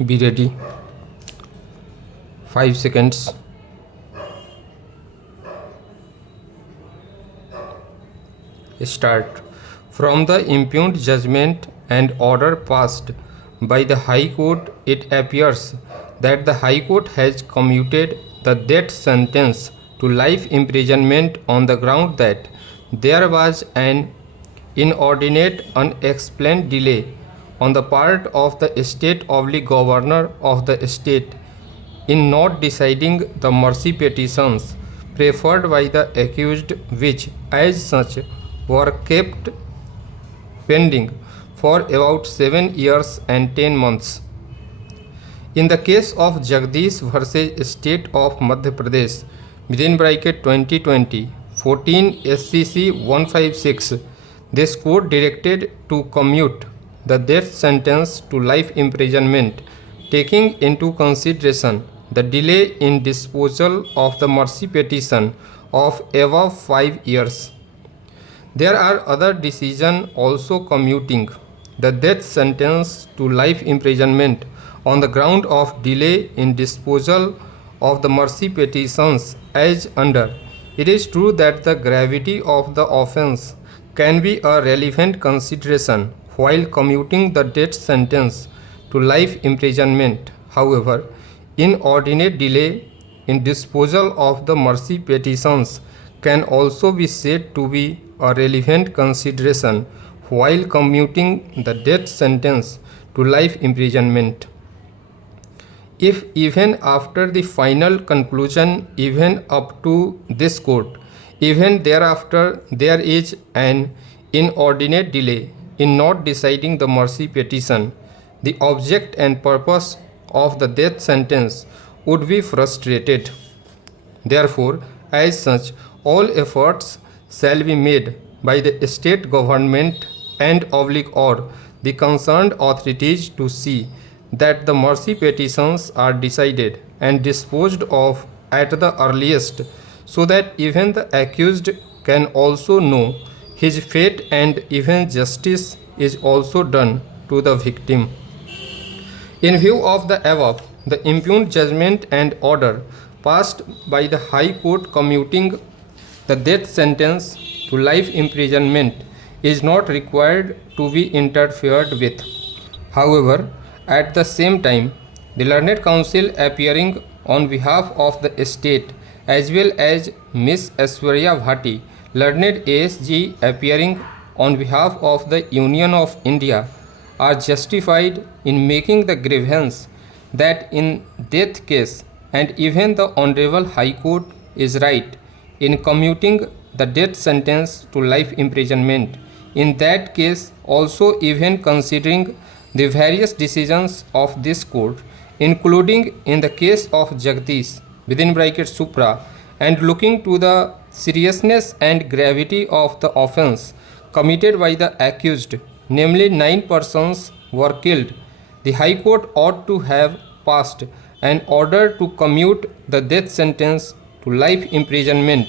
Be ready. 5 seconds. Start. From the impugned judgment and order passed by the High Court, it appears that the High Court has commuted the death sentence to life imprisonment on the ground that there was an inordinate, unexplained delay on the part of the state/governor of the state in not deciding the mercy petitions preferred by the accused, which, as such, were kept pending for about 7 years and 10 months. In the case of Jagdish versus State of Madhya Pradesh, within bracket 2020, 14 SCC 156, this court directed to commute the death sentence to life imprisonment, taking into consideration the delay in disposal of the mercy petition of above 5 years. There are other decisions also commuting the death sentence to life imprisonment on the ground of delay in disposal of the mercy petitions as under. It is true that the gravity of the offense can be a relevant consideration while commuting the death sentence to life imprisonment. However, inordinate delay in disposal of the mercy petitions can also be said to be a relevant consideration while commuting the death sentence to life imprisonment. If even after the final conclusion, even up to this court, even thereafter there is an inordinate delay in not deciding the mercy petition, the object and purpose of the death sentence would be frustrated. Therefore, as such, all efforts shall be made by the state government and/or the concerned authorities to see that the mercy petitions are decided and disposed of at the earliest, so that even the accused can also know his fate and even justice is also done to the victim. In view of the above, the impugned judgment and order passed by the High Court commuting the death sentence to life imprisonment is not required to be interfered with. However, at the same time, the Learned Counsel appearing on behalf of the state as well as Miss Aishwarya Bhati, Learned ASG appearing on behalf of the Union of India, are justified in making the grievance that in death case and even the Honorable High Court is right in commuting the death sentence to life imprisonment. In that case also, even considering the various decisions of this court, including in the case of Jagdish within bracket Supra, and looking to the seriousness and gravity of the offense committed by the accused, namely 9 persons were killed, the High Court ought to have passed an order to commute the death sentence to life imprisonment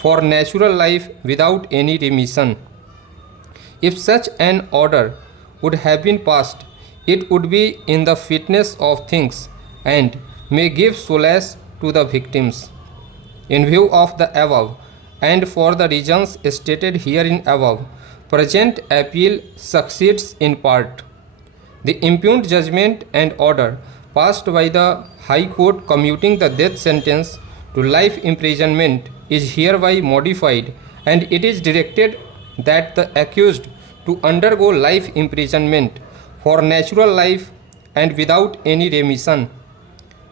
for natural life without any remission. If such an order would have been passed, it would be in the fitness of things and may give solace to the victims. In view of the above, and for the reasons stated herein above, present appeal succeeds in part. The impugned judgment and order passed by the High Court commuting the death sentence to life imprisonment is hereby modified, and it is directed that the accused to undergo life imprisonment for natural life and without any remission.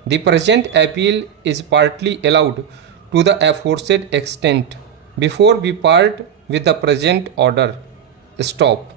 The present appeal is partly allowed to the aforesaid extent. Before we part with the present order, stop.